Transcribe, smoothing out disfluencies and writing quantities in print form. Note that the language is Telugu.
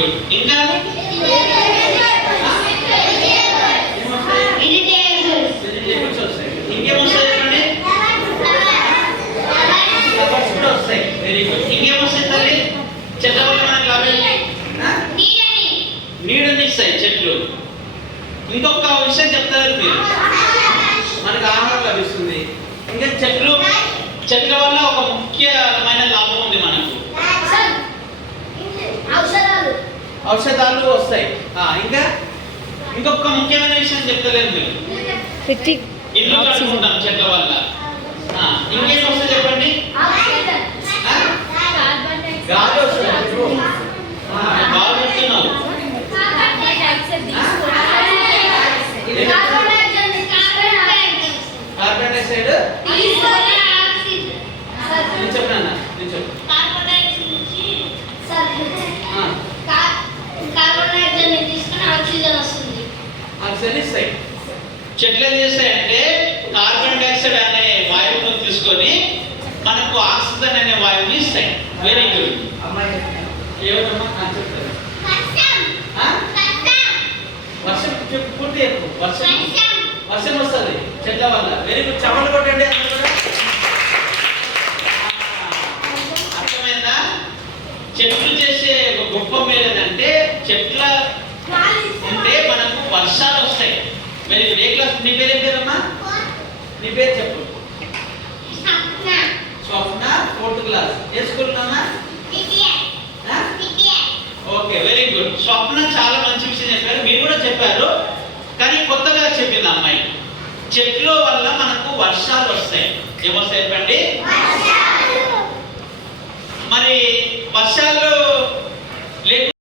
గుడ్. ఇంకా వెజిటేబుల్స్ వస్తాయి. ఇంకేమొస్తాయి చెప్పండి? ఫ్లవర్స్ కూడా వస్తాయి. Very good. ఇంకేమొస్తాయి తల్లి? చెట్ల వల్ల మనకు లాభం నీడని ఇస్తాయి చెట్లు. ఇంకొక విషయం చెప్తారు మీరు, మనకు ఆహారం లభిస్తుంది. ఇంకా చెట్ల వల్ల ఒక ముఖ్యమైన లాభం ఉంది మనకు, ఔషధాలు వస్తాయి. ఇంకా ఇంకొక ముఖ్యమైన విషయం చెప్తలేదు మీరు, ఇల్లు కట్టుకుంటాం చెట్ల వల్ల. ఇంకేం వస్తాయి చెప్పండి? గాలి వస్తుంది. బాగా చెప్తున్నావు. కార్బన్ డైఆక్సైడ్ చెప్పనా? ఆక్సిజన్ ఇస్తాయి. చెట్లు ఏం చేస్తాయంటే కార్బన్ డైఆక్సైడ్ అనే వాయువును తీసుకొని మనకు ఆక్సిజన్ అనే వాయువుని ఇస్తాయి. Very good. ఏమమ్మా చెప్తారు? వర్షం పూర్తి వర్షం వస్తుంది చెట్ల వల్ల. Very good. చమలు కొట్టండి. అర్థమైందా? చెట్లు చేసే ఒక గొప్ప మేలు ఏంటంటే చెట్ల ఉంటే మనకు వర్షాలు వస్తాయి. Very good. ఏ క్లాస్? నీ పేరు ఏం పేరమ్మా? నీ పేరు చెప్పు. స్వప్న. 4th class. ఏ స్కూల్ నాన్న? Okay, very good. స్వప్న చాలా మంచి విషయం చెప్పారు. మీరు కూడా చెప్పారు, కానీ కొత్తగా చెప్పింది అమ్మాయి. చెట్ల వల్ల మనకు వర్షాలు వస్తాయి. ఏమొస్తాయి చెప్పండి? మరి వర్షాలు లేకుండా